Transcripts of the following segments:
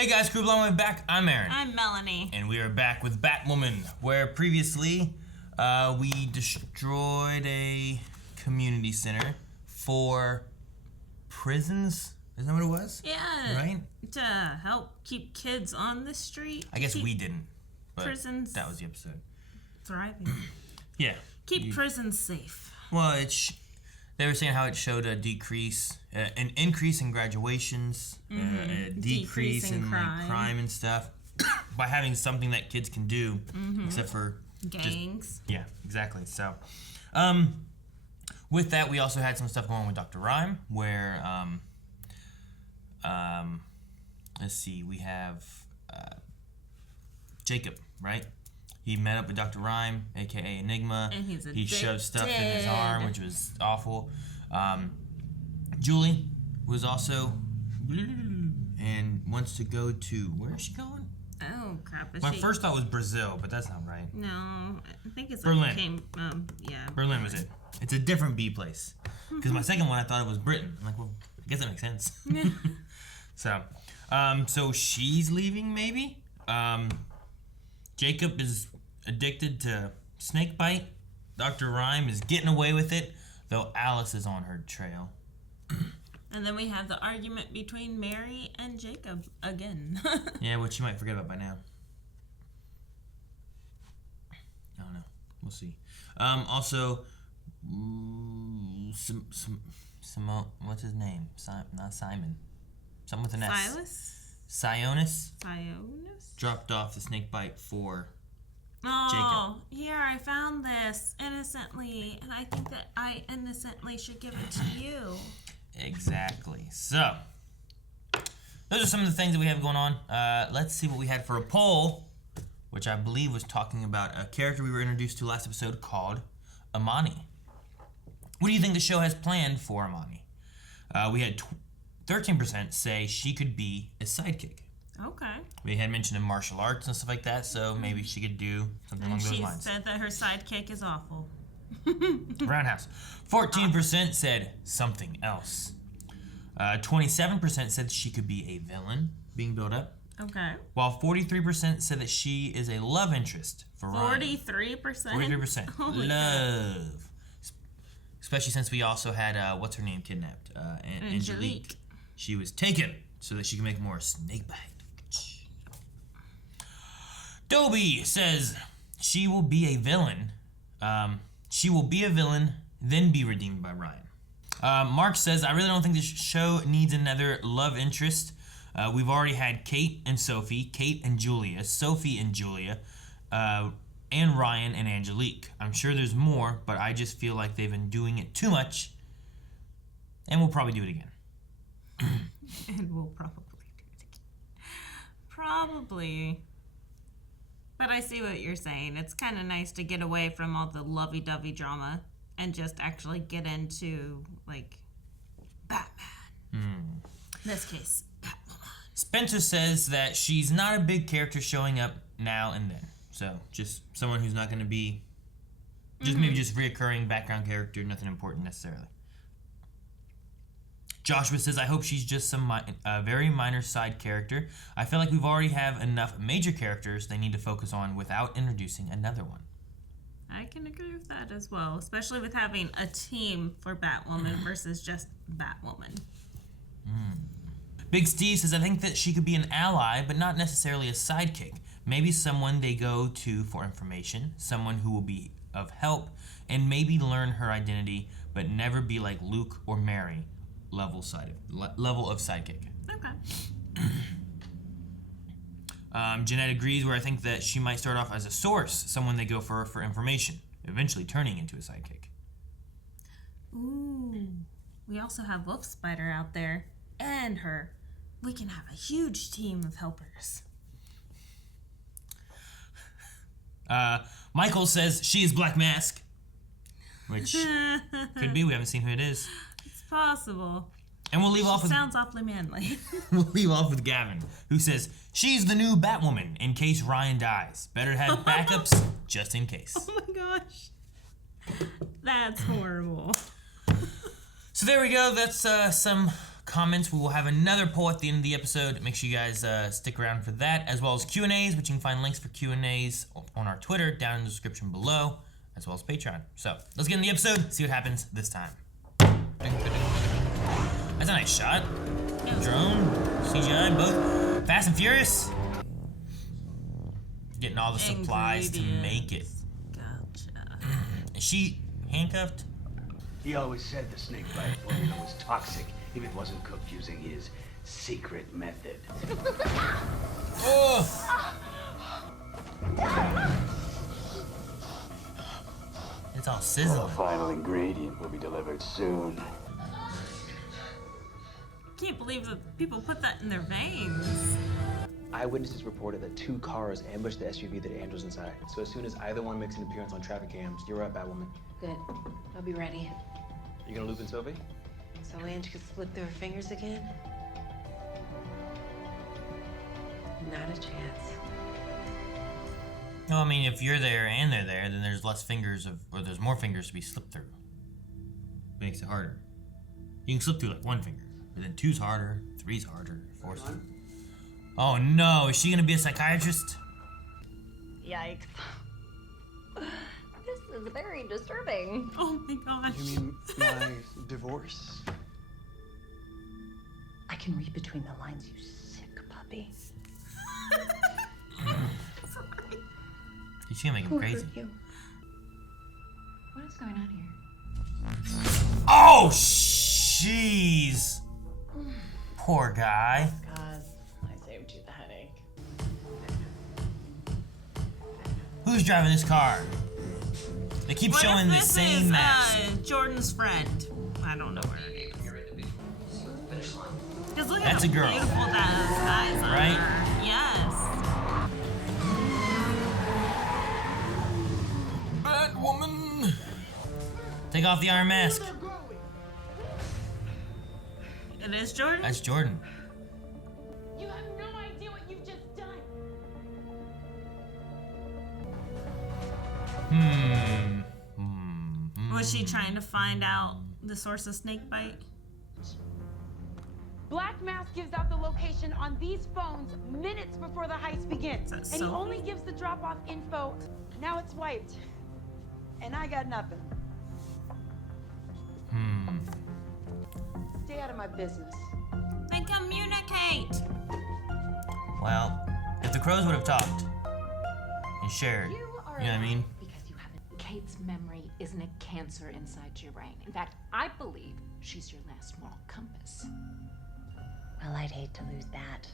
Hey guys, Crew Blowman back. I'm Aaron. I'm Melanie. And we are back with Batwoman, where previously we destroyed a community center for prisons. Isn't that what it was? Yeah. Right? To help keep kids on the street. I guess we didn't. But prisons that was the episode. Thriving. Yeah. Keep prisons safe. Well, they were saying how it showed a decrease, an increase in graduations, a decrease in crime and stuff by having something that kids can do, except for gangs. Yeah, exactly. So, with that, we also had some stuff going on with Dr. Rhyme, where, let's see, we have Jacob, right? He met up with Dr. Rhyme, aka Enigma. And he shoved stuff in his arm, which was awful. Julie was also and wants to go to, where is she going? Oh crap! My first thought was Brazil, but that's not right. No, I think it's Berlin. Yeah. Berlin was it. It's a different B place. Because my second one, I thought it was Britain. I'm like, well, I guess that makes sense. So she's leaving, maybe. Jacob is addicted to snake bite. Dr. Rhyme is getting away with it, though Alice is on her trail. And then we have the argument between Mary and Jacob again. Yeah, which you might forget about by now. I don't know. We'll see. Also, Simone, what's his name? Not Simon. Something with an S. Silas? Sionis dropped off the snake bite for Jacob. Here, I found this innocently, and I think that I innocently should give it to you. Exactly. So, those are some of the things that we have going on. Let's see what we had for a poll, which I believe was talking about a character we were introduced to last episode called Amani. What do you think the show has planned for Amani? We had 13% say she could be a sidekick. Okay. We had mentioned in martial arts and stuff like that, so maybe she could do something along those lines. She said that her sidekick is awful. Roundhouse. 14% said something else. 27% said she could be a villain being built up. Okay. While 43% said that she is a love interest for Ryan. 43%? 43%. Love. Especially since we also had, what's her name, kidnapped? Angelique. She was taken so that she can make more snake bite. Dobie says she will be a villain. She will be a villain, then be redeemed by Ryan. Mark says, I really don't think this show needs another love interest. We've already had Kate and Sophie, Kate and Julia, Sophie and Julia, and Ryan and Angelique. I'm sure there's more, but I just feel like they've been doing it too much, and we'll probably do it again. And we'll probably do it again. Probably. But I see what you're saying. It's kind of nice to get away from all the lovey-dovey drama and just actually get into, like, Batman. In this case, Batwoman. Spencer says that she's not a big character showing up now and then. So, just someone who's not going to be, maybe just reoccurring background character, nothing important necessarily. Joshua says, I hope she's just some very minor side character. I feel like we've already have enough major characters they need to focus on without introducing another one. I can agree with that as well, especially with having a team for Batwoman versus just Batwoman. Big Steve says, I think that she could be an ally, but not necessarily a sidekick. Maybe someone they go to for information, someone who will be of help, and maybe learn her identity, but never be like Luke or Mary. Level of sidekick. Okay. Jeanette agrees where I think that she might start off as a source, someone they go for information, eventually turning into a sidekick. Ooh. We also have Wolf Spider out there, and her. We can have a huge team of helpers. Michael says she is Black Mask, which could be. We haven't seen who it is. Possible. And we'll leave off with... Sounds awfully manly. We'll leave off with Gavin, who says, she's the new Batwoman in case Ryan dies. Better have backups just in case. Oh my gosh. That's horrible. So there we go. That's some comments. We will have another poll at the end of the episode. Make sure you guys stick around for that, as well as Q&As, which you can find links for Q&As on our Twitter down in the description below, as well as Patreon. So let's get in the episode, see what happens this time. That's a nice shot. Drone, CGI, both Fast and Furious. Getting all the supplies to make it. Gotcha. Is she handcuffed? He always said the snake bite formula was toxic if it wasn't cooked using his secret method. Oh! It's all The sizzling. final ingredient will be delivered soon. Can't believe that people put that in their veins. Eyewitnesses reported that 2 cars ambushed the SUV that Andrew's inside. So as soon as either one makes an appearance on traffic cams, you're up, Batwoman. Good. I'll be ready. You gonna loop in Sophie? So Ange could slip through her fingers again? Not a chance. No, I mean, if you're there and they're there, then there's less fingers or there's more fingers to be slipped through. Makes it harder. You can slip through like 1 finger, but then 2's harder, 3's harder, 4's harder. Oh no, is she gonna be a psychiatrist? Yikes. This is very disturbing. Oh my gosh. You mean my divorce? I can read between the lines, you sick puppy. She's gonna make him crazy. You? What is going on here? Oh, jeez. Poor guy. God, I saved you the headache. Who's driving this car? They keep What showing if the this same is, mask. Jordan's friend. I don't know what her name is. Because look That's at a girl. how beautiful those eyes are. Right? Yes. Batwoman. Take off the iron mask. It is Jordan? That's Jordan. You have no idea what you've just done. Was she trying to find out the source of snakebite? Black Mask gives out the location on these phones minutes before the heist begins. That's And he so- only gives the drop-off info. Now it's wiped. And I got nothing. Stay out of my business. Then communicate. Well, if the crows would have talked and shared, you know what I mean? Because you haven't. Kate's memory isn't a cancer inside your brain. In fact, I believe she's your last moral compass. Well, I'd hate to lose that.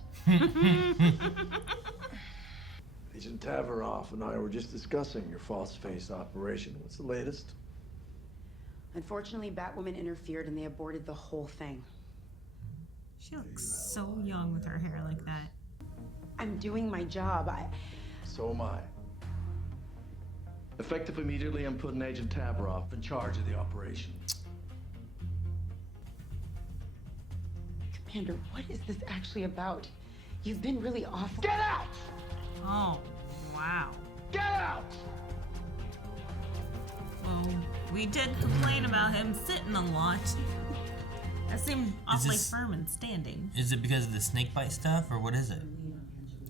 Agent Tavaroff and I were just discussing your false face operation. What's the latest? Unfortunately, Batwoman interfered and they aborted the whole thing. She looks so young with her hair like that. I'm doing my job. So am I. Effective immediately, I'm putting Agent Tavaroff in charge of the operation. Commander, what is this actually about? You've been really awful. Get out! Oh, wow. Get out! Well, we did complain about him sitting a lot. That seemed awfully this- firm and standing. Is it because of the snake bite stuff, or what is it?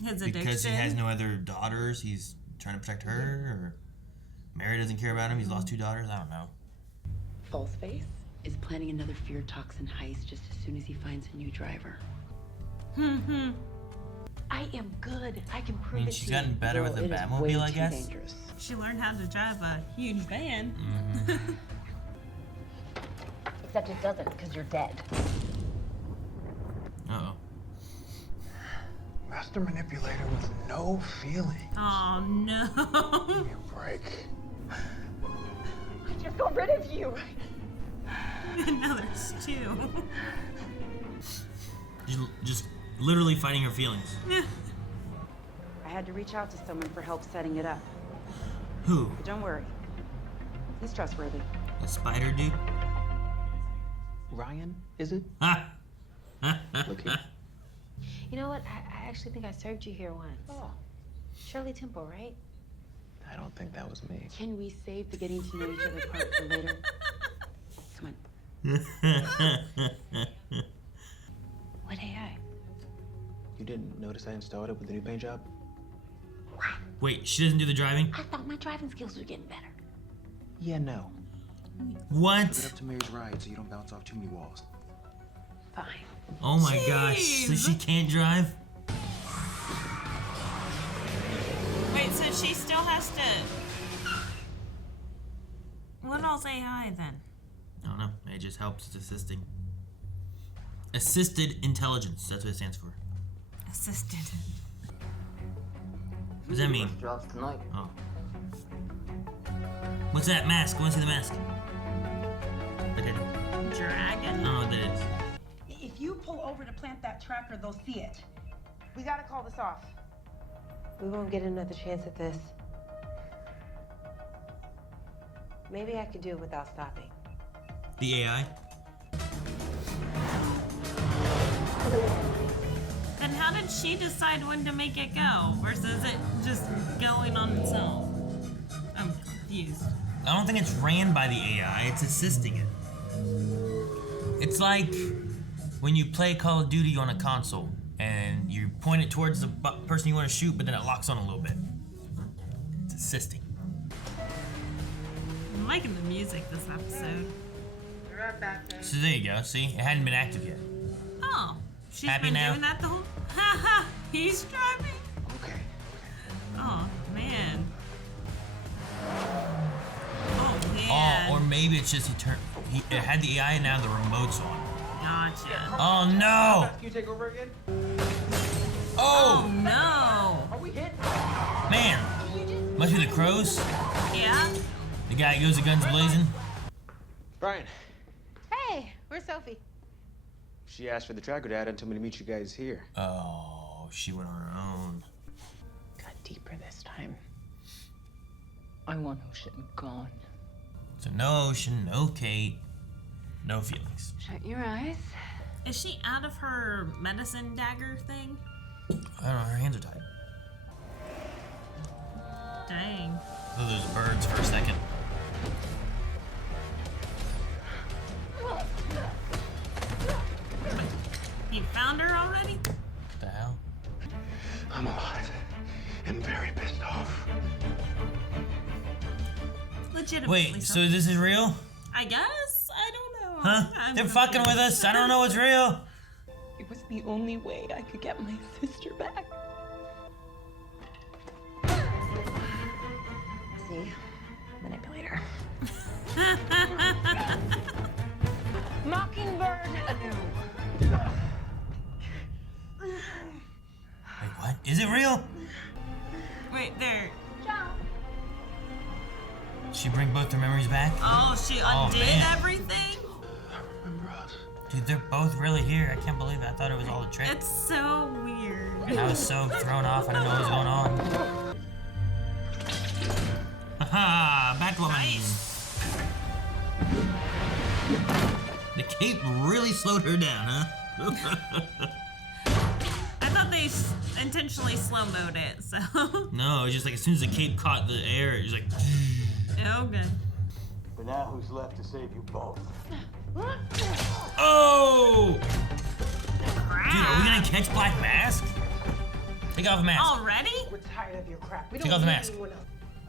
His addiction. Because he has no other daughters, he's trying to protect her, or Mary doesn't care about him, he's lost 2 daughters, I don't know. Falseface is planning another fear toxin heist just as soon as he finds a new driver. I am good. I can prove I mean, it she's to gotten you. better with the It is Batmobile, way I too guess. dangerous. She learned how to drive a huge van. Except it doesn't, because you're dead. Uh-oh. Master manipulator with no feeling. Oh no. Give me a break. I just got rid of you. Now there's 2. Just literally fighting her feelings. I had to reach out to someone for help setting it up. Who? But don't worry. He's trustworthy. The spider dude? Ryan, is it? Ha! Look here. You know what? I actually think I served you here once. Oh, Shirley Temple, right? I don't think that was me. Can we save the getting to know each other part for later? Come on. You didn't notice I installed it with the new paint job? Wait, she doesn't do the driving? I thought my driving skills were getting better. Yeah, no. What? Put it up to Mary's ride so you don't bounce off too many walls. Fine. Oh my gosh. So she can't drive? Wait, so she still has to. What else AI then? I don't know. It just helps. It's assisting. Assisted intelligence. That's what it stands for. Assisted. What does that mean? Jobs tonight. Oh. What's that mask? I want to see the mask. Okay. Dragon? I don't know what that is. If you pull over to plant that tracker, they'll see it. We gotta call this off. We won't get another chance at this. Maybe I could do it without stopping. The AI? Then how did she decide when to make it go versus it just going on its own? I'm confused. I don't think it's ran by the AI. It's assisting it. It's like when you play Call of Duty on a console and you point it towards the person you want to shoot, but then it locks on a little bit. It's assisting. I'm liking the music this episode. You're right back there. So there you go. See, it hadn't been active yet. Oh, she's Happy been now? doing that the whole. Haha, he's driving. Okay. Oh man. Oh man. Oh, or maybe it's just it had the AI and now the remote's on. Gotcha. Oh no! Can you take over again? Oh no. Are we hit? Man, must be the crows. Yeah. The guy who goes to guns blazing. Brian. Hey, where's Sophie? She asked for the tracker data and told me to meet you guys here. Oh, she went on her own. Got deeper this time. I want Ocean gone. So no Ocean, no Kate, no feelings. Shut your eyes. Is she out of her medicine dagger thing? I don't know, her hands are tied. Dang. I thought those birds for a second. He found her already? What the hell? I'm alive and very pissed off. Legitimately. Wait, so this is real? I guess? I don't know. Huh? I'm They're fucking with us. I don't know what's real. It was the only way I could get my sister back. See? Manipulator. Mockingbird. Wait, what? Is it real? Wait, there. She bring both their memories back? Oh, she undid man. everything? Remember us? Dude, they're both really here. I can't believe it. I thought it was all a trick. It's so weird. I was so thrown off. I didn't know what was going on. Haha, Batwoman. Nice. The cape really slowed her down, huh? I thought they intentionally slow-moed it, so. No, it's just like as soon as the cape caught the air, it was like. Okay. But now who's left to save you both? Oh! Dude, are we gonna catch Black Mask? Take off the mask. Already? We're tired of your crap. We Take don't off the need mask. anyone else.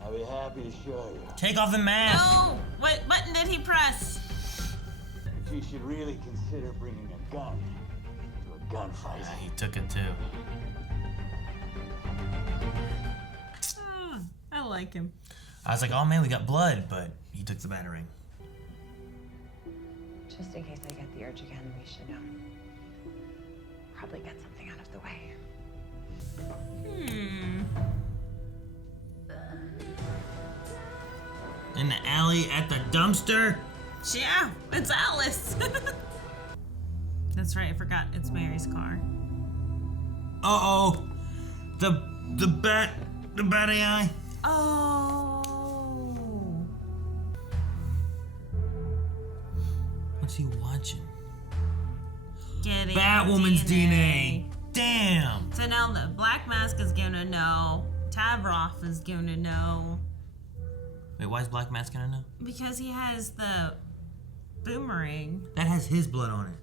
I'll be happy to show you. Take off the mask. No! What button did he press? But you should really consider bringing a gun to a gunfight. He took it too. I like him. I was like, oh man, we got blood, but he took the batarang. Just in case I get the urge again, we should probably get something out of the way. In the alley at the dumpster? Yeah, it's Alice. That's right, I forgot it's Mary's car. Uh-oh. The bat AI. Oh. What's he watching? Getting Batwoman's DNA. Damn. So now the Black Mask is gonna know. Tavroff is gonna know. Wait, why is Black Mask gonna know? Because he has the boomerang. That has his blood on it.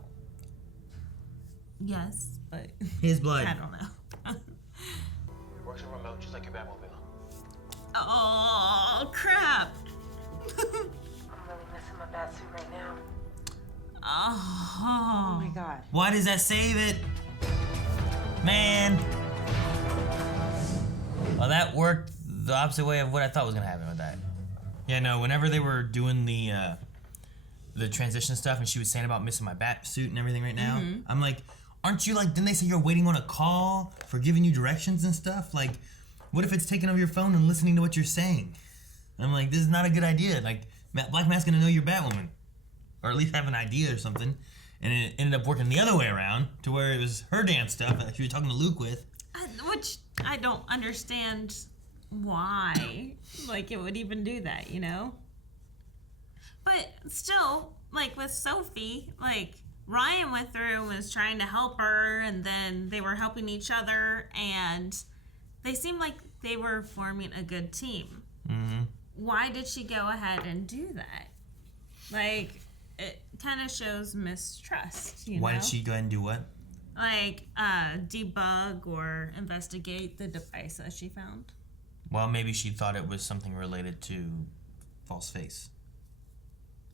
Yes. but His blood. I don't know. It works on remote, just like your Batmobile. Oh, crap. I'm really missing my Batsuit right now. Oh. Oh my god. Why does that save it? Man. Well, that worked the opposite way of what I thought was gonna happen with that. Yeah, no, whenever they were doing the transition stuff and she was saying about missing my bat suit and everything right now, I'm like, aren't you like, didn't they say you're waiting on a call for giving you directions and stuff? Like, what if it's taking over your phone and listening to what you're saying? I'm like, this is not a good idea. Like, Black Mask's gonna know you're Batwoman. Or at least have an idea or something. And it ended up working the other way around to where it was her damn stuff that she was talking to Luke with. Which I don't understand why. Like, it would even do that, you know? But still, like, with Sophie, like, Ryan went through and was trying to help her, and then they were helping each other, and they seemed like they were forming a good team. Mm-hmm. Why did she go ahead and do that? Like, it kind of shows mistrust, you know? Why did she go ahead and do what? Like, debug or investigate the device that she found. Well, maybe she thought it was something related to false face.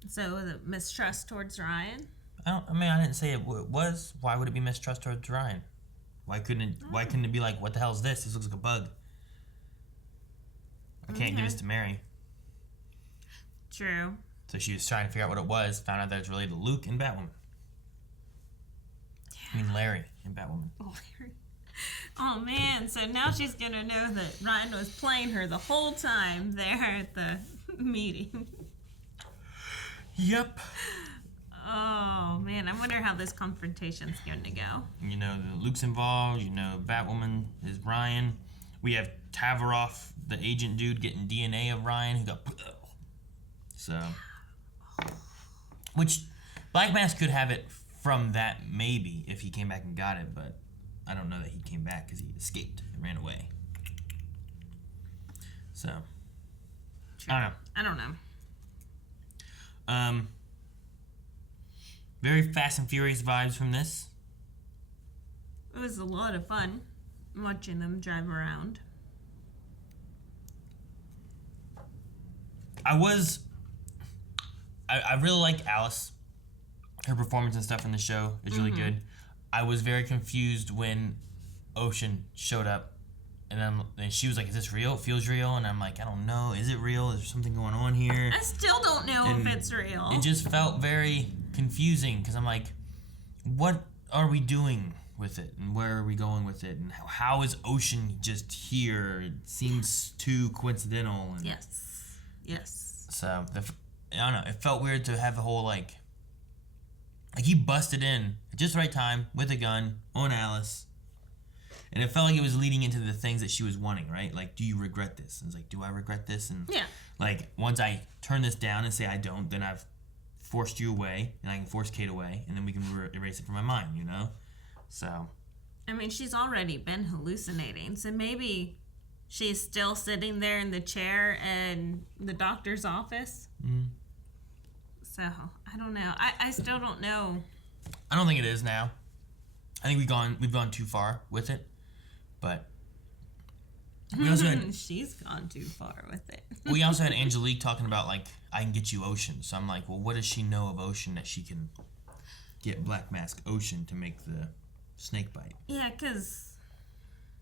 So, was it mistrust towards Ryan? I didn't say it was. Why would it be mistrust towards Ryan? Why couldn't it be like, what the hell is this? This looks like a bug. I can't give this to Mary. True. So she was trying to figure out what it was, found out that it's related to Luke and Batwoman. I mean Larry and Batwoman. Oh, Larry. Oh, man. So now she's going to know that Ryan was playing her the whole time there at the meeting. Yep. Oh, man. I wonder how this confrontation's going to go. You know, Luke's involved. You know, Batwoman is Ryan. We have Tavaroff, the agent dude, getting DNA of Ryan, who got... So... Which, Black Mask could have it from that, maybe, if he came back and got it, but I don't know that he came back because he escaped and ran away. So, True. I don't know. Very Fast and Furious vibes from this. It was a lot of fun watching them drive around. I really like Alice. Her performance and stuff in the show is really good. I was very confused when Ocean showed up, and she was like, "Is this real? It feels real." And I'm like, "I don't know. Is it real? Is there something going on here?" I still don't know if it's real. It just felt very confusing because I'm like, "What are we doing with it, and where are we going with it, and how is Ocean just here? It seems too coincidental." And Yes. So I don't know. It felt weird to have a whole like he busted in at just the right time with a gun on Alice, and it felt like it was leading into the things that she was wanting. Right? Like, do you regret this? And it's like, do I regret this? And like, once I turn this down and say I don't, then I've forced you away, and I can force Kate away, and then we can erase it from my mind. You know? So. I mean, she's already been hallucinating, so maybe she's still sitting there in the chair in the doctor's office. So, I don't know. I still don't know. I don't think it is now. I think we've gone too far with it. But we also had, she's gone too far with it. We also had Angelique talking about, like, I can get you Ocean. So I'm like, well, what does she know of Ocean that she can get Black Mask Ocean to make the snake bite? Yeah, because...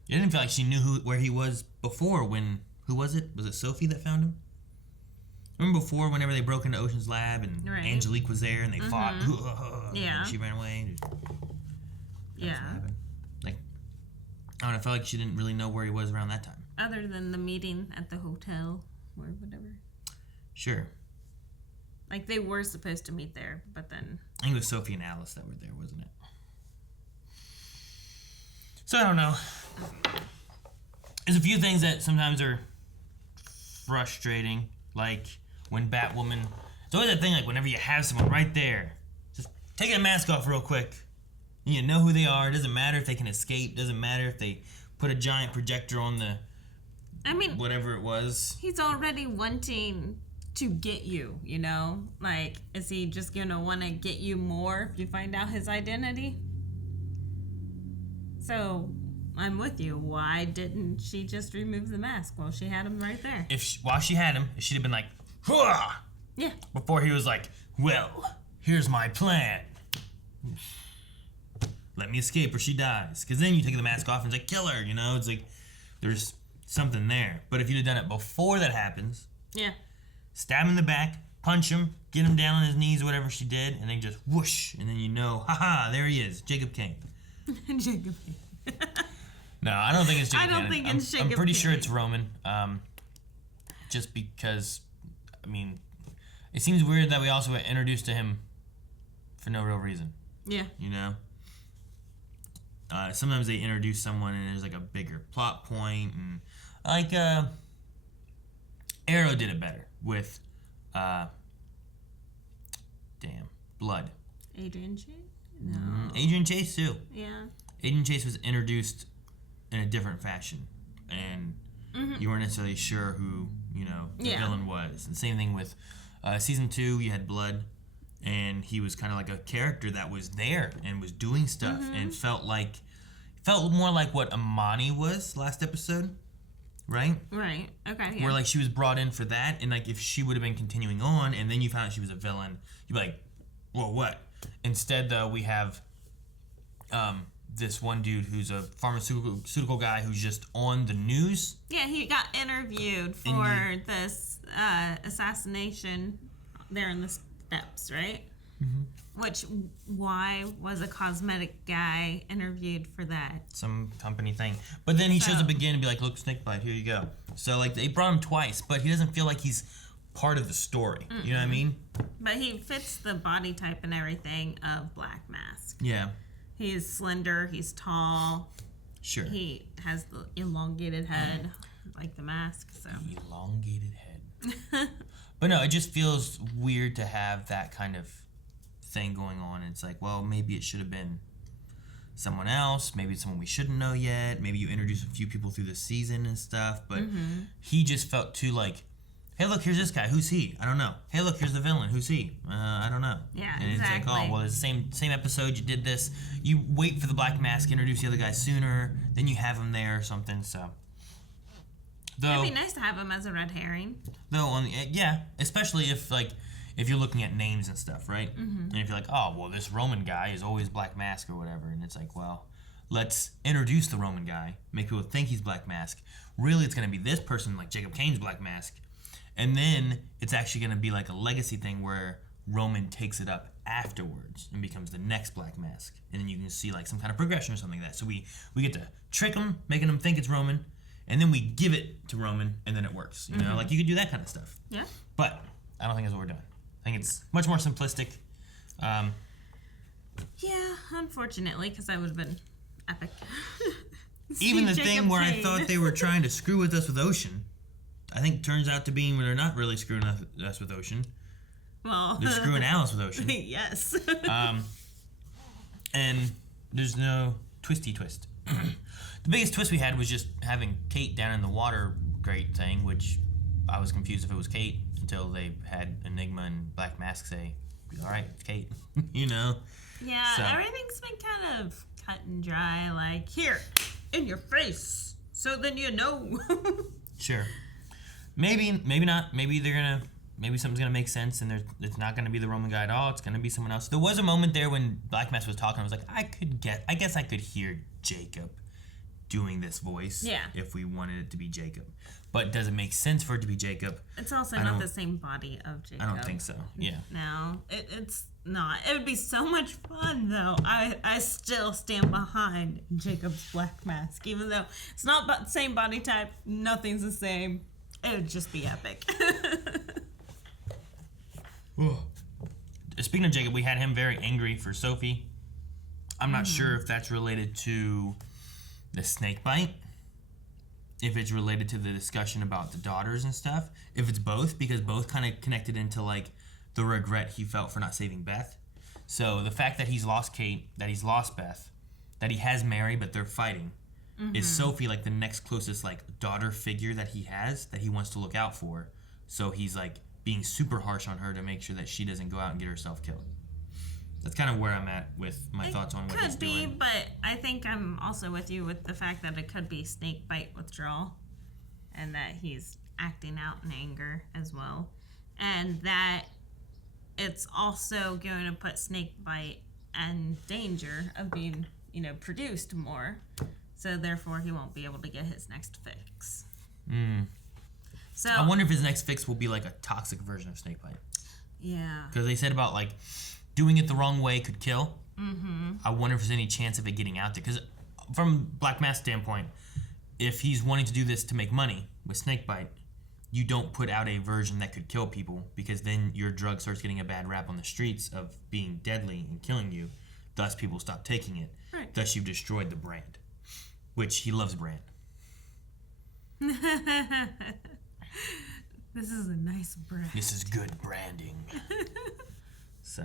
It didn't feel like she knew where he was before when... Who was it? Was it Sophie that found him? Remember before, whenever they broke into Ocean's lab and Angelique was there and they fought? Yeah. And she ran away. Yeah. Like, I don't know, I felt like she didn't really know where he was around that time. Other than the meeting at the hotel or whatever. Sure. Like, they were supposed to meet there, but then... I think it was Sophie and Alice that were there, wasn't it? So, I don't know. There's a few things that sometimes are frustrating. Like, when Batwoman... It's always that thing, like, whenever you have someone right there, just take a mask off real quick. You know who they are. It doesn't matter if they can escape. It doesn't matter if they put a giant projector on the... I mean... Whatever it was. He's already wanting to get you, you know? Like, is he just gonna want to get you more if you find out his identity? So, I'm with you. Why didn't she just remove the mask while she had him right there? While she had him, she'd have been like, "Hurrah!" Yeah. Before he was like, "Well, here's my plan. Let me escape or she dies." Because then you take the mask off and it's like, kill her, you know? It's like, there's something there. But if you'd have done it before that happens, Yeah. stab him in the back, punch him, get him down on his knees, whatever she did, and then just whoosh, and then you know, haha, there he is, Jacob Kane. Jacob. No, I don't think it's Jacob I don't Kane. think it's Jacob I'm pretty sure Kane. it's Roman. Just because, I mean, it seems weird that we also were introduced to him for no real reason. Yeah. You know? Sometimes they introduce someone and there's like a bigger plot point, and like Arrow did it better with Blood. Adrian Chase? No. Adrian Chase too. Yeah. Adrian Chase was introduced in a different fashion, and you weren't necessarily sure who, you know, the villain was. And same thing with season 2, you had Blood, and he was kind of like a character that was there and was doing stuff, and felt more like what Amani was last episode, right? Right. Okay. Yeah. Where like she was brought in for that, and like if she would have been continuing on, and then you found out she was a villain, you'd be like, well, what? Instead, though, we have this one dude who's a pharmaceutical guy who's just on the news. Yeah, he got interviewed for this assassination there in the steps, right? Mm-hmm. Why was a cosmetic guy interviewed for that? Some company thing. But then he shows up again and be like, look, snake bite, here you go. So, like, they brought him twice, but he doesn't feel like he's part of the story. You know what I mean? But he fits the body type and everything of Black Mask. Yeah. He's slender, he's tall. Sure. He has the elongated head, like the mask, so. Elongated head. But no, it just feels weird to have that kind of thing going on. It's like, well, maybe it should have been someone else. Maybe it's someone we shouldn't know yet. Maybe you introduce a few people through the season and stuff. But he just felt too like, hey, look, here's this guy. Who's he? I don't know. Hey, look, here's the villain. Who's he? I don't know. Yeah, and exactly. It's like, oh, well, it's the same episode. You did this. You wait for the Black Mask, introduce the other guy sooner, then you have him there or something. So, it'd be nice to have him as a red herring. Though, yeah, especially if you're looking at names and stuff, right? And if you're like, oh, well, this Roman guy is always Black Mask or whatever, and it's like, well, let's introduce the Roman guy, make people think he's Black Mask. Really, it's going to be this person, like Jacob Kane's Black Mask. And then it's actually going to be like a legacy thing where Roman takes it up afterwards and becomes the next Black Mask. And then you can see like some kind of progression or something like that. So we get to trick him, making him think it's Roman, and then we give it to Roman, and then it works. You know, like you could do that kind of stuff. Yeah. But I don't think that's what we're doing. I think it's much more simplistic. Yeah, unfortunately, because that would have been epic. Even the Jacob thing where I Kane. thought they were trying to screw with us with Ocean, I think turns out to be where they're not really screwing us with Ocean. Well, They're screwing Alice with Ocean. yes. And there's no twisty twist. The biggest twist we had was just having Kate down in the water grate thing, which I was confused if it was Kate until they had Enigma and Black Mask say, all right, it's Kate, you know? Yeah, So. everything's been kind of cut and dry, like, here, in your face, so then you know. Sure. Maybe not. Maybe something's gonna make sense, and it's not gonna be the Roman guy at all. It's gonna be someone else. There was a moment there when Black Mask was talking. I was like, I guess I could hear Jacob doing this voice. Yeah. If we wanted it to be Jacob, but does it make sense for it to be Jacob? It's also I not don't- the same body of Jacob. I don't think so. Yeah. No, it's not. It would be so much fun, though. I still stand behind Jacob's Black Mask, even though it's not the same body type. Nothing's the same. It would just be epic. Speaking of Jacob, we had him very angry for Sophie. I'm not sure if that's related to the snake bite, if it's related to the discussion about the daughters and stuff, if it's both, because both kind of connected into like the regret he felt for not saving Beth. So the fact that he's lost Kate, that he's lost Beth, that he has Mary but they're fighting, is Sophie like the next closest like daughter figure that he has that he wants to look out for. So he's like being super harsh on her to make sure that she doesn't go out and get herself killed. That's kind of where I'm at with my thoughts on what he's Could be, doing. but I think I'm also with you with the fact that it could be snake bite withdrawal, and that he's acting out in anger as well, and that it's also going to put snake bite in danger of being, produced more, so therefore he won't be able to get his next fix. So I wonder if his next fix will be like a toxic version of snake bite. Yeah. Because they said about like doing it the wrong way could kill. Mm-hmm. I wonder if there's any chance of it getting out there. Because from Black Mass standpoint, if he's wanting to do this to make money with snake bite, you don't put out a version that could kill people, because then your drug starts getting a bad rap on the streets of being deadly and killing you. Thus, people stop taking it. Right. Thus, you've destroyed the brand, which he loves brand. This is a nice brand. This is good branding. So.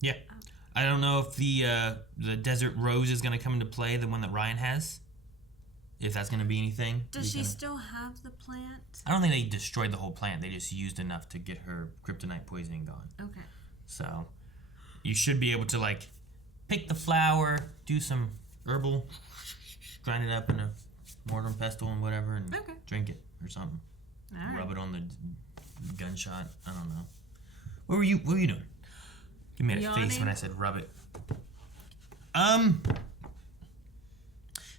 Yeah. I don't know if the Desert Rose is going to come into play, the one that Ryan has. If that's going to be anything. Does she still have the plant? I don't think they destroyed the whole plant. They just used enough to get her kryptonite poisoning gone. Okay. So, you should be able to, like, pick the flower, do some herbal, grind it up in a mortar and pestle and whatever, and drink it or something. All right. Rub it on the gunshot. I don't know. What were you doing? You made a face when I said rub it.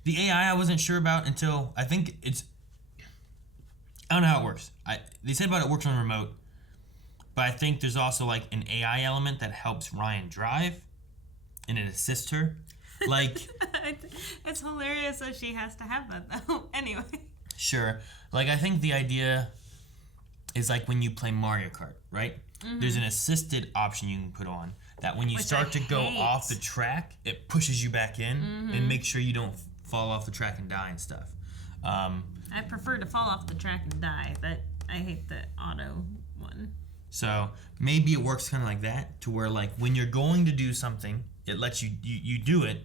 The AI I wasn't sure about until I think it's. I don't know how it works. They said about it works on remote, but I think there's also like an AI element that helps Ryan drive, and it assists her. Like, it's hilarious that she has to have that though. Anyway. Sure. Like, I think the idea is like when you play Mario Kart, right? Mm-hmm. There's an assisted option you can put on that when you start to go off the track, it pushes you back in and makes sure you don't fall off the track and die and stuff. I prefer to fall off the track and die, but I hate the auto one. So maybe it works kind of like that, to where like when you're going to do something, it lets you do it,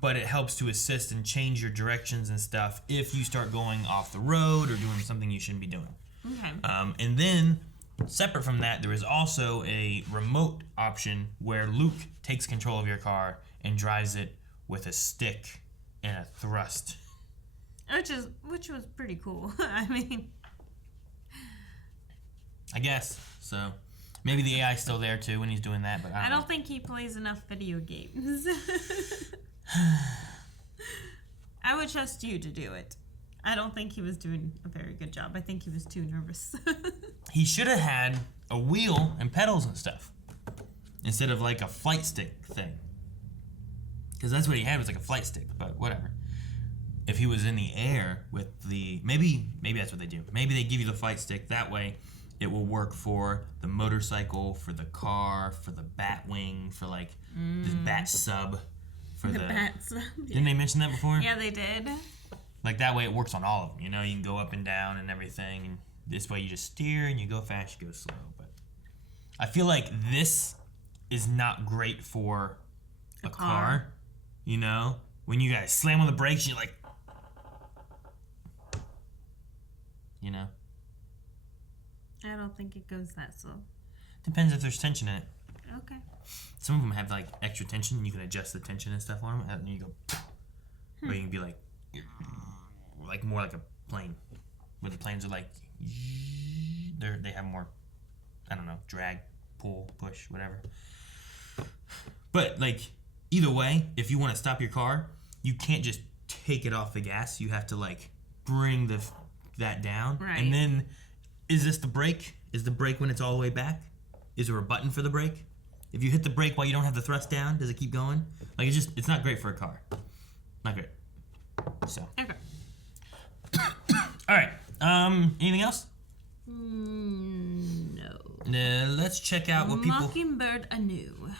but it helps to assist and change your directions and stuff if you start going off the road or doing something you shouldn't be doing. Okay. And then, separate from that, there is also a remote option where Luke takes control of your car and drives it with a stick and a thrust. Which was pretty cool. I mean, I guess. So, maybe the AI's still there too when he's doing that, but I don't know. think he plays enough video games. I would trust you to do it. I don't think he was doing a very good job. I think he was too nervous. He should have had a wheel and pedals and stuff instead of like a flight stick thing. Because that's what he had, was like a flight stick, but whatever. If he was in the air with the... Maybe that's what they do. Maybe they give you the flight stick. That way it will work for the motorcycle, for the car, for the Batwing, for like this Bat sub. For the Bat sub. Yeah. Didn't they mention that before? Yeah, they did. Like, that way it works on all of them, you know? You can go up and down and everything, and this way you just steer, and you go fast, you go slow. But I feel like this is not great for a car, you know? When you guys slam on the brakes, you're like... You know? I don't think it goes that slow. Depends if there's tension in it. Okay. Some of them have, like, extra tension, and you can adjust the tension and stuff on them, and you go... Or you can be like more like a plane, where the planes are like, they have more, I don't know, drag, pull, push, whatever. But like, either way, if you want to stop your car, you can't just take it off the gas. You have to like bring that down. Right. And then, is this the brake? Is the brake when it's all the way back? Is there a button for the brake? If you hit the brake while you don't have the thrust down, does it keep going? Like, it's not great for a car. Not great. So. Okay. All right. Anything else? No. Let's check out what people... Mockingbird anew.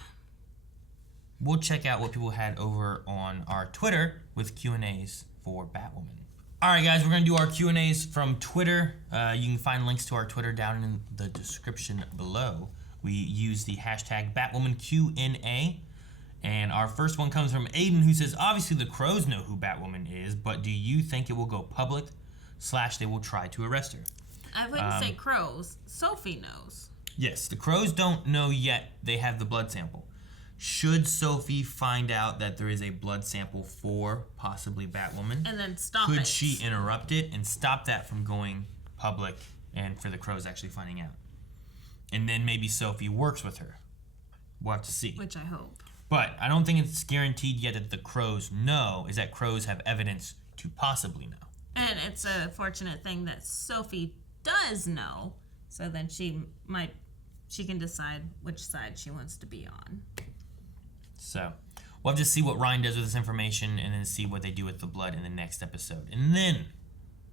We'll check out what people had over on our Twitter with Q&As for Batwoman. All right, guys, we're going to do our Q&As from Twitter. You can find links to our Twitter down in the description below. We use the hashtag BatwomanQNA. And our first one comes from Aiden, who says, obviously the Crows know who Batwoman is, but do you think it will go public / they will try to arrest her? I wouldn't say crows. Sophie knows. Yes, the crows don't know yet they have the blood sample. Should Sophie find out that there is a blood sample for possibly Batwoman, and then stop could it. she interrupt it and stop that from going public and for the crows actually finding out? And then maybe Sophie works with her. We'll have to see. Which I hope. But I don't think it's guaranteed yet that the crows know, is that crows have evidence to possibly know. And it's a fortunate thing that Sophie does know, so then she can decide which side she wants to be on. So we'll have to see what Ryan does with this information and then see what they do with the blood in the next episode. And then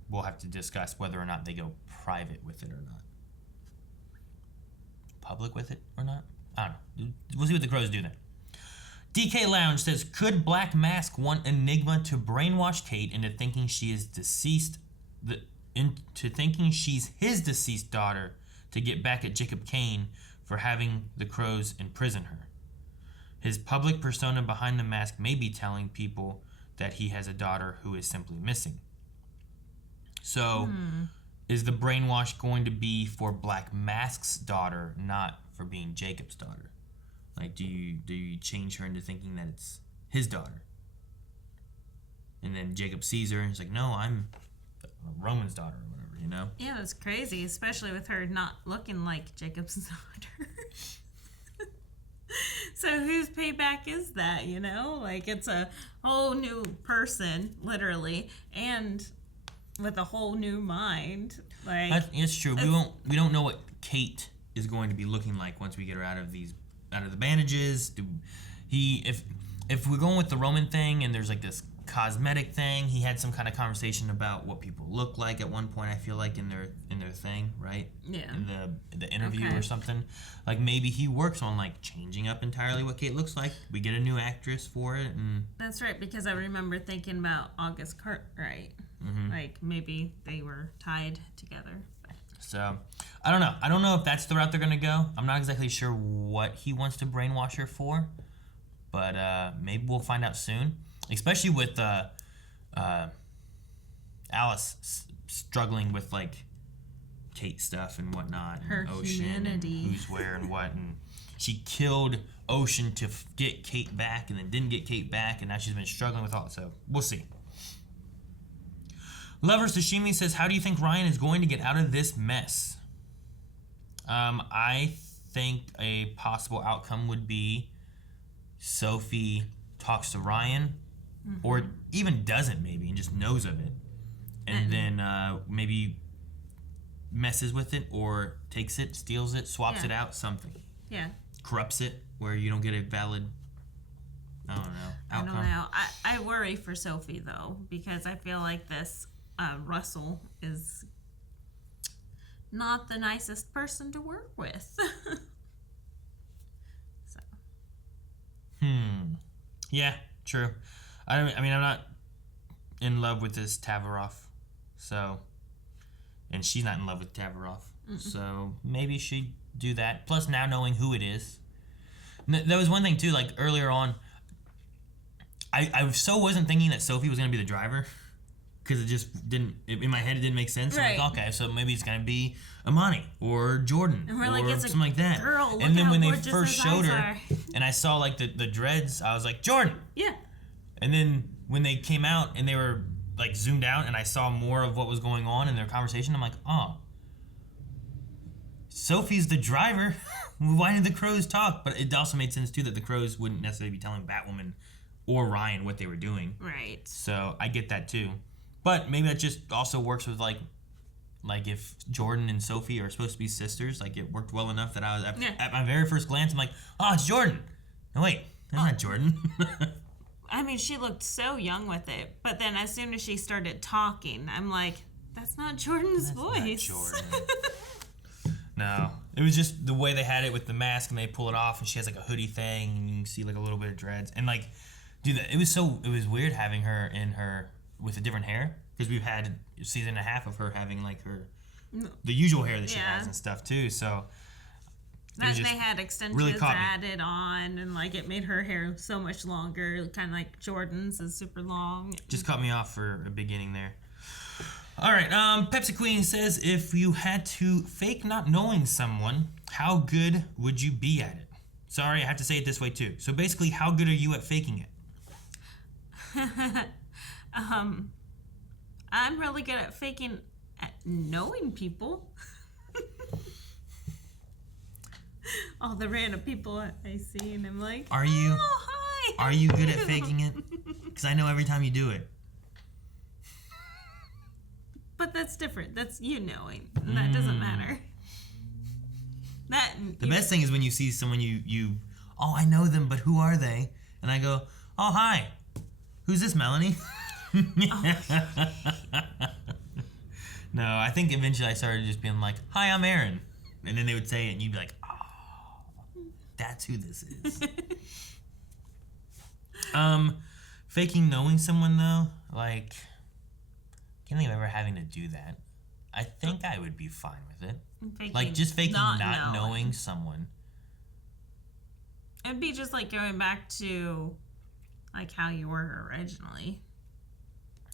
we'll have to discuss whether or not they go private with it or not. Public with it or not? I don't know. We'll see what the crows do then. DK Lounge says, could Black Mask want Enigma to brainwash Kate into thinking she is deceased, into thinking she's his deceased daughter to get back at Jacob Kane for having the crows imprison her? His public persona behind the mask may be telling people that he has a daughter who is simply missing. So, is the brainwash going to be for Black Mask's daughter, not for being Jacob's daughter? Like, do you change her into thinking that it's his daughter? And then Jacob sees her and he's like, no, I'm Roman's daughter or whatever, you know? Yeah, that's crazy, especially with her not looking like Jacob's daughter. So whose payback is that, you know? Like, it's a whole new person, literally, and with a whole new mind. Like, it's true. We don't know what Kate is going to be looking like once we get her out of the bandages. If we're going with the Roman thing and there's like this cosmetic thing, he had some kind of conversation about what people look like at one point, I feel like in their thing, right? Yeah. In the interview or something. Like maybe he works on like changing up entirely what Kate looks like. We get a new actress for it and that's right, because I remember thinking about August Cartwright. Mm-hmm. Like maybe they were tied together. So, I don't know. I don't know if that's the route they're going to go. I'm not exactly sure what he wants to brainwash her for. But maybe we'll find out soon. Especially with Alice struggling with, like, Kate stuff and whatnot. Her and Ocean humanity. And who's where and what. And she killed Ocean to get Kate back and then didn't get Kate back. And now she's been struggling with all it. So, we'll see. Lover Sashimi says, how do you think Ryan is going to get out of this mess? I think a possible outcome would be Sophie talks to Ryan, or even doesn't maybe, and just knows of it. And then maybe messes with it, or takes it, steals it, swaps it out, something. Yeah. Corrupts it, where you don't get a valid, I don't know, outcome. I don't know. I worry for Sophie, though, because I feel like this Russell is not the nicest person to work with. So. Yeah, true. I mean, I'm not in love with this Tavaroff, so, and she's not in love with Tavaroff, so maybe she'd do that. Plus, now knowing who it is, there was one thing too. Like earlier on, I so wasn't thinking that Sophie was gonna be the driver. Because it just didn't, in my head, it didn't make sense. Right. I'm like, okay, so maybe it's going to be Amani or Jordan and we're or like, it's something like that. Girl, look and then how when they gorgeous first his showed eyes her, are. and I saw like the dreads, I was like, Jordan! Yeah. And then when they came out and they were like zoomed out and I saw more of what was going on in their conversation, I'm like, oh, Sophie's the driver. Why did the crows talk? But it also made sense too that the crows wouldn't necessarily be telling Batwoman or Ryan what they were doing. Right. So I get that too. But maybe that just also works with like if Jordan and Sophie are supposed to be sisters, like it worked well enough that I was at my very first glance, I'm like, oh, it's Jordan. No, wait, that's not Jordan. I mean, she looked so young with it, but then as soon as she started talking, I'm like, that's not Jordan's voice. Not Jordan. No, it was just the way they had it with the mask and they pull it off and she has like a hoodie thing and you can see like a little bit of dreads and like, dude, it was weird having her in her with a different hair because we've had a season and a half of her having like the usual hair that she has and stuff too. So they had extensions really added on and like it made her hair so much longer, kind of like Jordan's is super long. Just caught me off for a beginning there. All right, Pepsi Queen says, if you had to fake not knowing someone, how good would you be at it? Sorry, I have to say it this way too. So basically, how good are you at faking it? I'm really good at faking at knowing people. All the random people I see, and I'm like, Are you? Oh, hi. Are you good at faking it? Because I know every time you do it. But that's different. That's you knowing. And that doesn't matter. The best thing is when you see someone oh, I know them, but who are they? And I go, oh, hi. Who's this, Melanie? No, I think eventually I started just being like, hi, I'm Aaron. And then they would say it, and you'd be like, oh, that's who this is. Faking knowing someone, though, like, I can't think of ever having to do that. I think I would be fine with it. Like, just faking not knowing someone. It'd be just like going back to, like, how you were originally.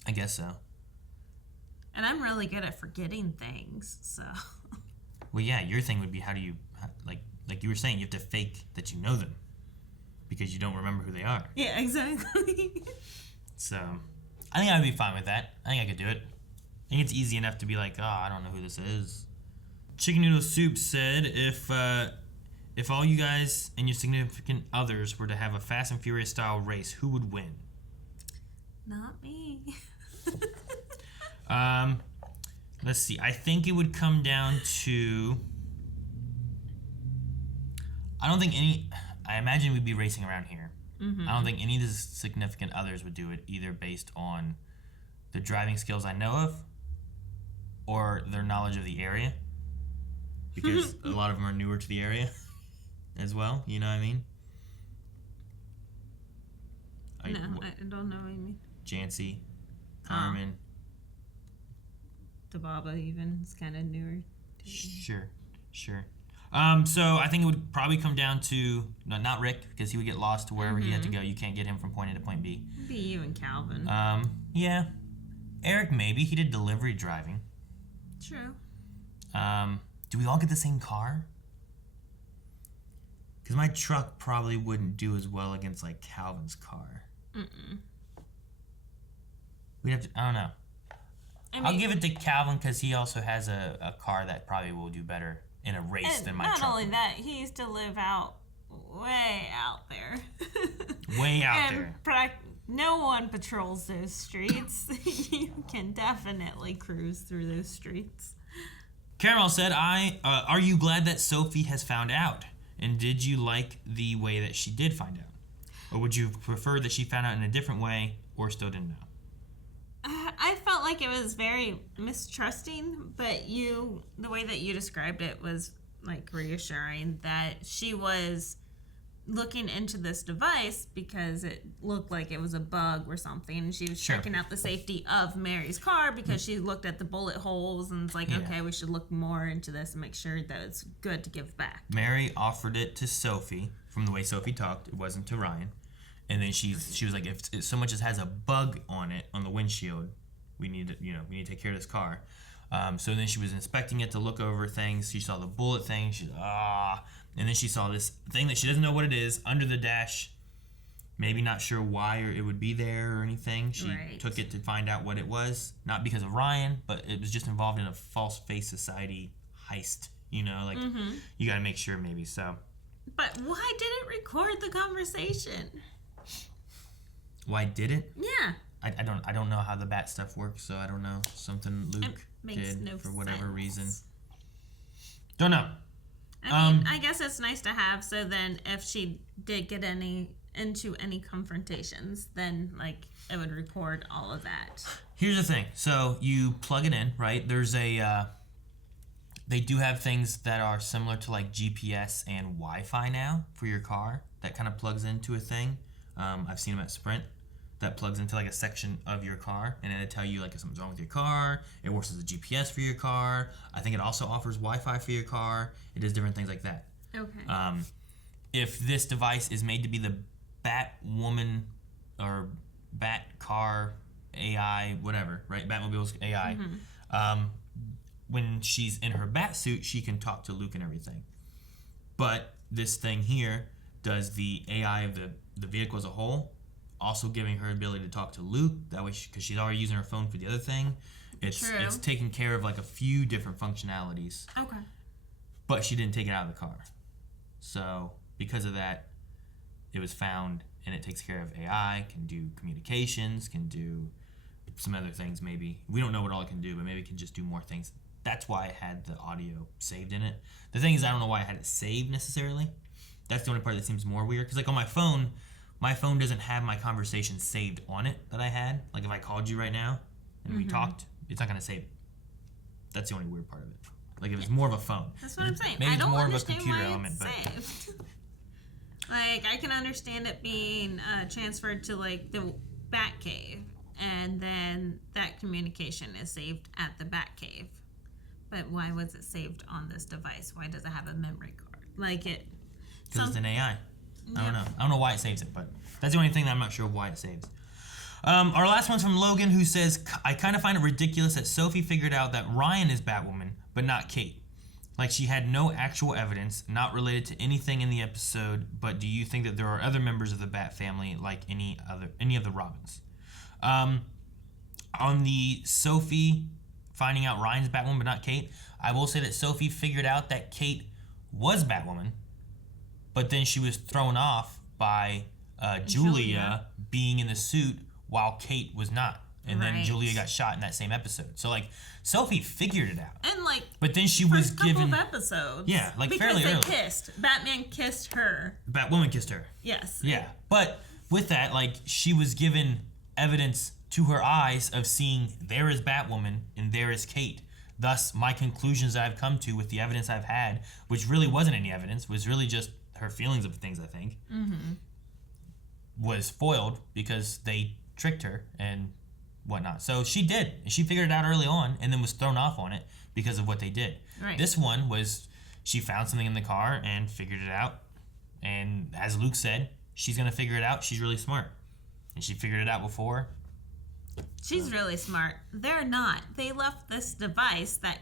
I guess so. And I'm really good at forgetting things, so. Well, yeah, your thing would be how do you, like you were saying, you have to fake that you know them because you don't remember who they are. Yeah, exactly. So, I think I would be fine with that. I think I could do it. I think it's easy enough to be like, oh, I don't know who this is. Chicken Noodle Soup said, if all you guys and your significant others were to have a Fast and Furious style race, who would win? Not me. Let's see. I think it would come down to, I imagine we'd be racing around here. Mm-hmm. I don't think any of the significant others would do it, either based on the driving skills I know of or their knowledge of the area, because a lot of them are newer to the area as well. You know what I mean? I don't know what you mean. Jancy, Carmen. Dababa even is kind of newer. Sure. So I think it would probably come down to not Rick, because he would get lost to wherever he had to go. You can't get him from point A to point B. It'd be you and Calvin. Yeah. Eric maybe, he did delivery driving. True. Do we all get the same car? Because my truck probably wouldn't do as well against like Calvin's car. We'd have to. I don't know. I'll give it to Calvin because he also has a car that probably will do better in a race than my truck. Not only that, he used to live way out there. Way out there. No one patrols those streets. You can definitely cruise through those streets. Caramel said, are you glad that Sophie has found out? And did you like the way that she did find out? Or would you prefer that she found out in a different way or still didn't know? I felt like it was very mistrusting, but the way that you described it was like reassuring that she was looking into this device because it looked like it was a bug or something, and she was checking out the safety of Mary's car because she looked at the bullet holes and it's like, okay, we should look more into this and make sure that it's good to give back. Mary offered it to Sophie. From the way Sophie talked, it wasn't to Ryan. And then she was like, if so much as has a bug on it on the windshield, we need to take care of this car. So then she was inspecting it to look over things. She saw the bullet thing. She's and then she saw this thing that she doesn't know what it is under the dash. Maybe not sure why or it would be there or anything. She took it to find out what it was, not because of Ryan, but it was just involved in a false face society heist. You got to make sure maybe so. But why did it record the conversation? Why did it? Yeah. I don't know how the bat stuff works, so I don't know. Something Luke did for whatever reason. Don't know. I mean, I guess it's nice to have, so then if she did get into any confrontations, then like it would record all of that. Here's the thing. So you plug it in, right? There's they do have things that are similar to like GPS and Wi-Fi now for your car that kind of plugs into a thing. I've seen them at Sprint that plugs into like a section of your car, and it'll tell you like if something's wrong with your car. It works as a GPS for your car. I think it also offers Wi-Fi for your car. It does different things like that. Okay. If this device is made to be the Batwoman or Bat car AI, whatever, right? Batmobile's AI. when she's in her bat suit, she can talk to Luke and everything. But this thing here does the AI of the vehicle as a whole, also giving her ability to talk to Luke. That way, because she's already using her phone for the other thing, it's taking care of like a few different functionalities. Okay. But she didn't take it out of the car. So because of that, it was found, and it takes care of AI, can do communications, can do some other things maybe. We don't know what all it can do, but maybe it can just do more things. That's why it had the audio saved in it. The thing is, I don't know why I had it saved necessarily. That's the only part that seems more weird. Because like on my phone doesn't have my conversation saved on it that I had. Like if I called you right now and we talked, it's not going to save it. That's the only weird part of it. Like if it's more of a phone. That's what I'm saying. Maybe I it's don't more of a understand computer why element, it's but saved. Like, I can understand it being transferred to, like, the Batcave, and then that communication is saved at the Batcave. But why was it saved on this device? Why does it have a memory card? Like, it... Because it's an AI. I don't know. I don't know why it saves it, but that's the only thing that I'm not sure why it saves. Our last one's from Logan, who says, I kind of find it ridiculous that Sophie figured out that Ryan is Batwoman, but not Kate. Like, she had no actual evidence, not related to anything in the episode, but do you think that there are other members of the Bat family, like any of the Robins? On the Sophie finding out Ryan's Batwoman, but not Kate, I will say that Sophie figured out that Kate was Batwoman, but then she was thrown off by Julia being in the suit while Kate was not. And then Julia got shot in that same episode. So, like, Sophie figured it out. And, like, but then she was given... couple of episodes. Yeah, like, fairly early. Because they kissed. Batman kissed her. Batwoman kissed her. Yes. Yeah. But with that, like, she was given evidence to her eyes of seeing there is Batwoman and there is Kate. Thus, my conclusions that I've come to with the evidence I've had, which really wasn't any evidence, was really just her feelings of things, I think, was foiled because they tricked her and whatnot. So she did. She figured it out early on and then was thrown off on it because of what they did. Right. This one was she found something in the car and figured it out. And as Luke said, she's going to figure it out. She's really smart. And she figured it out before. She's really smart. They're not. They left this device that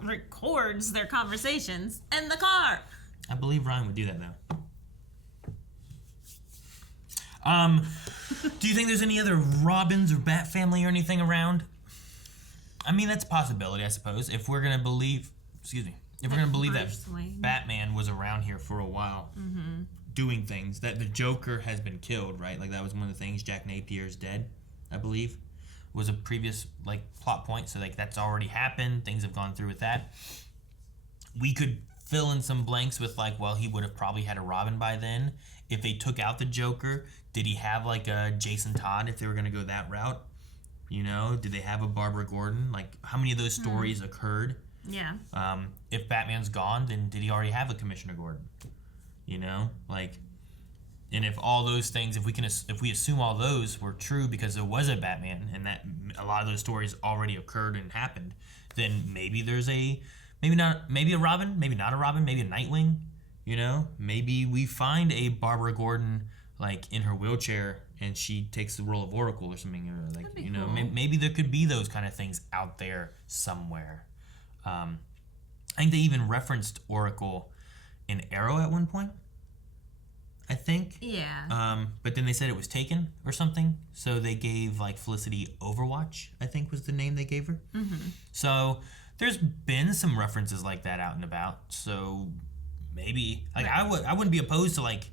records their conversations in the car. I believe Ryan would do that, though. Do you think there's any other Robins or Bat family or anything around? I mean, that's a possibility, I suppose. If we're gonna believe, that Batman was around here for a while, doing things. That the Joker has been killed, right? Like that was one of the things. Jack Napier's dead, I believe, was a previous like plot point. So like that's already happened. Things have gone through with that. We could fill in some blanks with like, well, he would have probably had a Robin by then. If they took out the Joker, did he have like a Jason Todd if they were going to go that route? You know, did they have a Barbara Gordon? Like, how many of those stories occurred? Yeah. If Batman's gone, then did he already have a Commissioner Gordon? You know, like, and if all those things, if we assume all those were true because there was a Batman and that a lot of those stories already occurred and happened, then maybe there's maybe a Robin, maybe not a Robin, maybe a Nightwing. You know, maybe we find a Barbara Gordon like in her wheelchair and she takes the role of Oracle or something. Or like, you know, cool. Maybe there could be those kind of things out there somewhere. I think they even referenced Oracle in Arrow at one point. I think. Yeah. But then they said it was taken or something, so they gave like Felicity Overwatch, I think was the name they gave her. So there's been some references like that out and about. So maybe like I wouldn't be opposed to like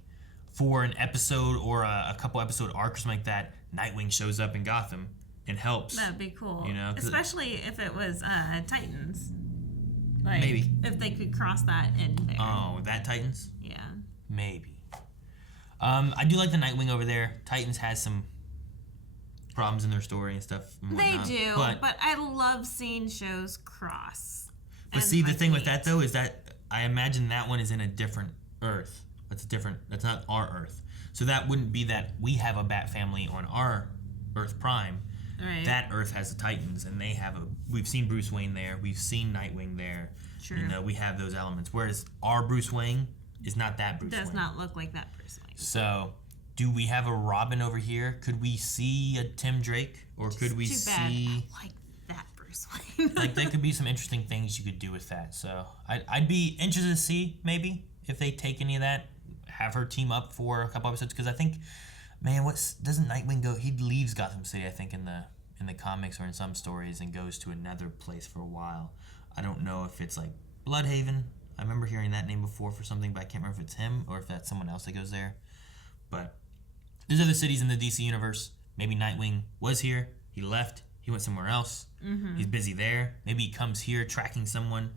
for an episode or a couple episode arc or something like that, Nightwing shows up in Gotham and helps. That'd be cool. You know, especially if it was Titans. Like, maybe if they could cross that in there. Oh, that Titans? Yeah. Maybe. I do like the Nightwing over there. Titans has some problems in their story and stuff. And they do, but I love seeing shows cross. But see, the thing with that though is that I imagine that one is in a different Earth. That's not our Earth. So that wouldn't be that we have a Bat family on our Earth Prime. Right. That Earth has the Titans, and they have we've seen Bruce Wayne there. We've seen Nightwing there. Sure. You know, we have those elements. Whereas our Bruce Wayne is not that Bruce Wayne. Does not look like that Bruce Wayne. So, do we have a Robin over here? Could we see a Tim Drake? Or could we see... I like that Bruce Bruce Wayne. Like, there could be some interesting things you could do with that. So I'd be interested to see, maybe, if they take any of that, have her team up for a couple episodes. Because I think, man, doesn't Nightwing go? He leaves Gotham City, I think, in the comics or in some stories, and goes to another place for a while. I don't know if it's like Bloodhaven. I remember hearing that name before for something, but I can't remember if it's him or if that's someone else that goes there. But there's other cities in the DC universe. Maybe Nightwing was here. He left. He went somewhere else. He's busy there. Maybe he comes here tracking someone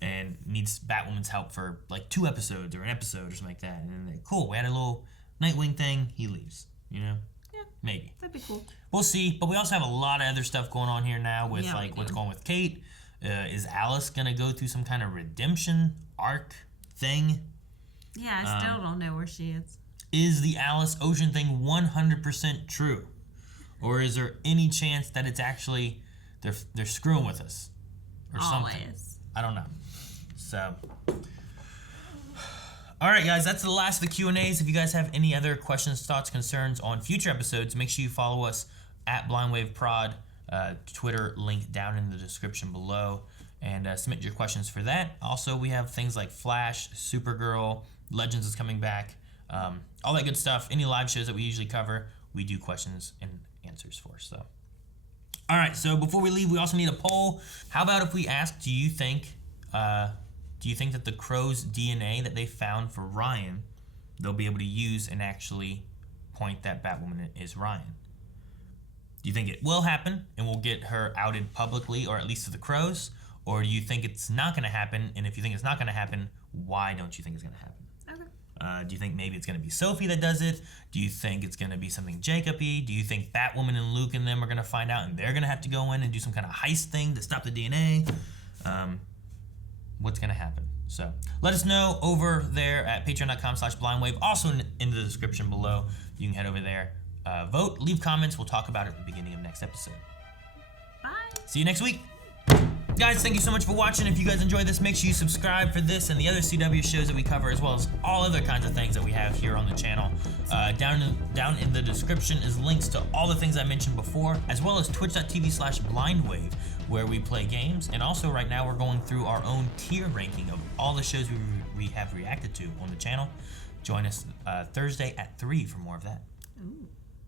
and needs Batwoman's help for like 2 episodes or an episode or something like that. And then cool, we had a little Nightwing thing. He leaves. You know? Yeah. Maybe. That'd be cool. We'll see. But we also have a lot of other stuff going on here now with what's going on with Kate. Is Alice going to go through some kind of redemption arc thing? Yeah, I still don't know where she is. Is the Alice Ocean thing 100% true? Or is there any chance that it's actually they're screwing with us or something? Always. I don't know. So, all right, guys, that's the last of the Q&As. If you guys have any other questions, thoughts, concerns on future episodes, make sure you follow us at BlindWaveProd, Twitter link down in the description below, and submit your questions for that. Also, we have things like Flash, Supergirl, Legends is coming back, all that good stuff. Any live shows that we usually cover, we do questions and answers for. So, all right. So before we leave, we also need a poll. How about if we ask, do you think that the Crow's DNA that they found for Ryan, they'll be able to use and actually point that Batwoman is Ryan? Do you think it will happen and we'll get her outed publicly, or at least to the Crows? Or do you think it's not going to happen? And if you think it's not going to happen, why don't you think it's going to happen? Okay. Do you think maybe it's going to be Sophie that does it? Do you think it's going to be something Jacob-y? Do you think Batwoman and Luke and them are going to find out and they're going to have to go in and do some kind of heist thing to stop the DNA? What's going to happen? So let us know over there at patreon.com/blindwave. Also in the description below, you can head over there, vote, leave comments. We'll talk about it at the beginning of next episode. Bye. See you next week. Guys, thank you so much for watching. If you guys enjoyed this, make sure you subscribe for this and the other CW shows that we cover, as well as all other kinds of things that we have here on the channel. Down in the description is links to all the things I mentioned before, as well as twitch.tv/blindwave, where we play games. And also right now we're going through our own tier ranking of all the shows we have reacted to on the channel. Join us Thursday at 3 for more of that. Ooh.